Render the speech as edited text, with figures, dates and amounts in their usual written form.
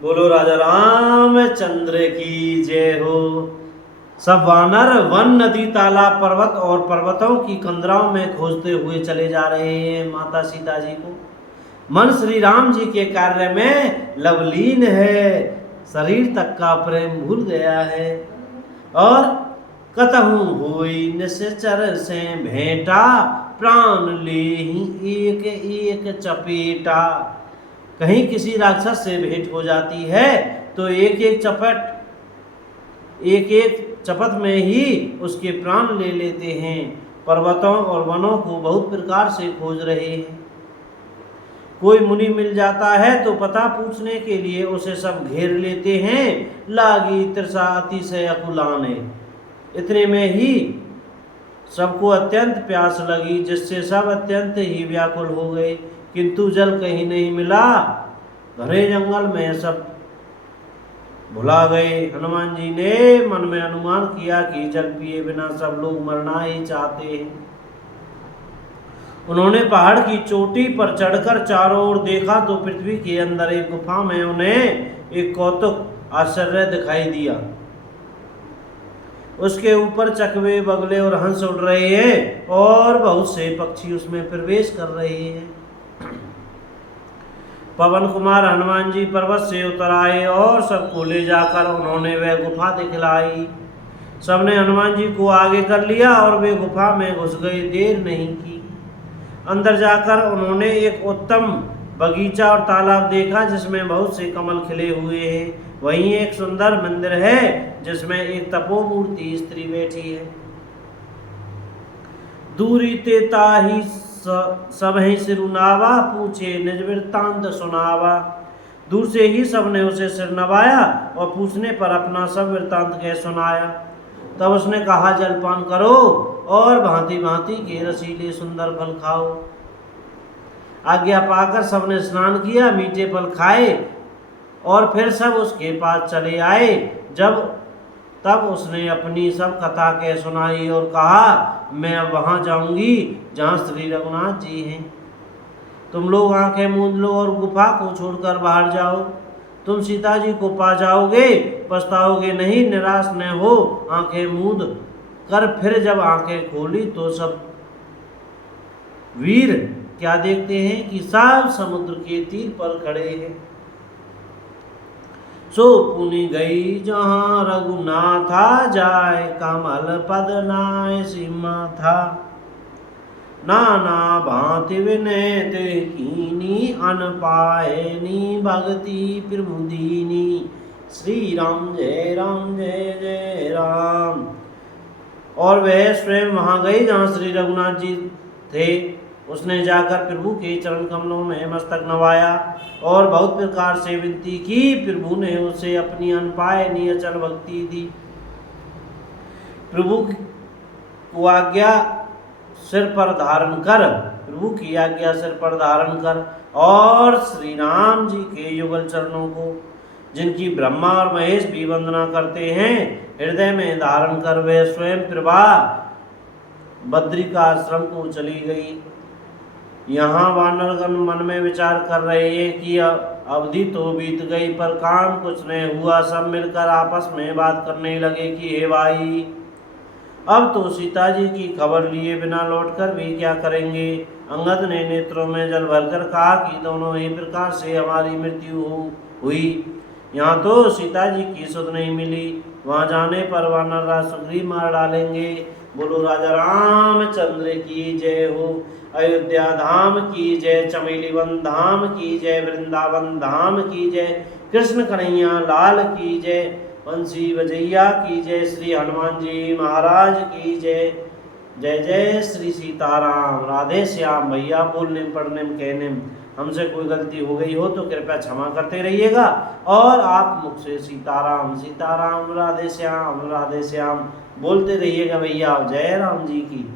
बोलो राजा रामचंद्र की जय हो। सब वानर वन, नदी, तालाब, पर्वत और पर्वतों की कंदराओं में खोजते हुए चले जा रहे हैं माता सीता जी को। मन श्री राम जी के कार्य में लवलीन है, शरीर तक का प्रेम भूल गया है। और कतहु होई निश्चर से भेंटा, प्राण ले ही एक एक चपेटा। कहीं किसी राक्षस से भेंट हो जाती है तो एक एक चपत में ही उसके प्राण ले लेते हैं। पर्वतों और वनों को बहुत प्रकार से खोज रहे हैं। कोई मुनि मिल जाता है तो पता पूछने के लिए उसे सब घेर लेते हैं। लागी तृषा अतिशय अकुलाने, इतने में ही सबको अत्यंत प्यास लगी, जिससे सब अत्यंत ही व्याकुल हो गए, किंतु जल कहीं नहीं मिला। घने जंगल में सब भुला गए। हनुमान जी ने मन में अनुमान किया कि जल पिए बिना सब लोग मरना ही चाहते हैं। उन्होंने पहाड़ की चोटी पर चढ़कर चारों ओर देखा तो पृथ्वी के अंदर एक गुफा में उन्हें एक कौतुक आश्चर्य दिखाई दिया। उसके ऊपर चकवे, बगले और हंस उड़ रहे हैं और बहुत से पक्षी उसमें प्रवेश कर रहे हैं। पवन कुमार हनुमान जी पर्वत से उतर आए और सबको ले जाकर उन्होंने वह गुफा दिखलाई। सबने हनुमान जी को आगे कर लिया और वे गुफा में घुस गए। देर नहीं की, अंदर जाकर उन्होंने एक उत्तम बगीचा और तालाब देखा जिसमें बहुत से कमल खिले हुए हैं। वहीं एक सुंदर मंदिर है जिसमें एक तपोमूर्ति स्त्री बैठी है। दूरी ते ताही सब ही सिरुनावा, पूछे निज वृत्तांत सुनावा। दूर से ही सबने उसे सिर नवाया और पूछने पर अपना सब वृत्तांत कह सुनाया। तब उसने कहा, जलपान करो और भांति भांति के रसीले सुंदर फल खाओ। आज्ञा पाकर सबने स्नान किया, मीठे फल खाए और फिर सब उसके पास चले आए। तब उसने अपनी सब कथा कह सुनाई और कहा, मैं अब वहां जाऊंगी जहां श्री रघुनाथ जी हैं। तुम लोग आंखें मूंद लो और गुफा को छोड़कर बाहर जाओ। तुम सीता जी को पा जाओगे, पछताओगे नहीं, निराश न हो। आंखें मूंद कर फिर जब आंखें खोली तो सब वीर क्या देखते हैं कि सब समुद्र के तीर पर खड़े हैं। सो पुनि गई जहाँ रघुनाथा, जाय कमल पद नाय सीमा था। नाना भांति विनय ते कीनी, अन पायनी भगति प्रमुदीनी। श्री राम जय जय राम। और वह स्वयं वहां गई जहाँ श्री रघुनाथ जी थे। उसने जाकर प्रभु के चरण कमलों में मस्तक नवाया और बहुत प्रकार से विनती की। प्रभु ने उसे अपनी अनपायनी अचल भक्ति दी। प्रभु की आज्ञा सिर पर धारण कर और श्री राम जी के युगल चरणों को, जिनकी ब्रह्मा और महेश भी वंदना करते हैं, हृदय में धारण कर वे स्वयं प्रभा बद्रिकाश्रम को चली गई। यहाँ वानरगण मन में विचार कर रहे हैं कि अवधि तो बीत गई पर काम कुछ नहीं हुआ। सब मिलकर आपस में बात करने लगे कि हे भाई, अब तो सीता जी की खबर लिए बिना लौटकर भी क्या करेंगे। अंगद ने नेत्रों में जल भरकर कहा कि दोनों ही प्रकार से हमारी मृत्यु हुई। यहाँ तो सीता जी की सुध नहीं मिली, वहां जाने पर वानर राज सुग्रीव मार डालेंगे। बोलो राजा रामचंद्र की जय हो। अयोध्या धाम की जय, चमेली वन धाम की जय, वृंदावन धाम की जय, कृष्ण कन्हैया लाल की जय, बंसी बजैया की जय, श्री हनुमान जी महाराज की जय। जय जय श्री सीताराम। राधे श्याम। भैया बोलने पढ़ने कहने हमसे कोई गलती हो गई हो तो कृपया क्षमा करते रहिएगा और आप मुख से सीताराम सीताराम, राधे श्याम बोलते रहिएगा भैया। जय राम जी की।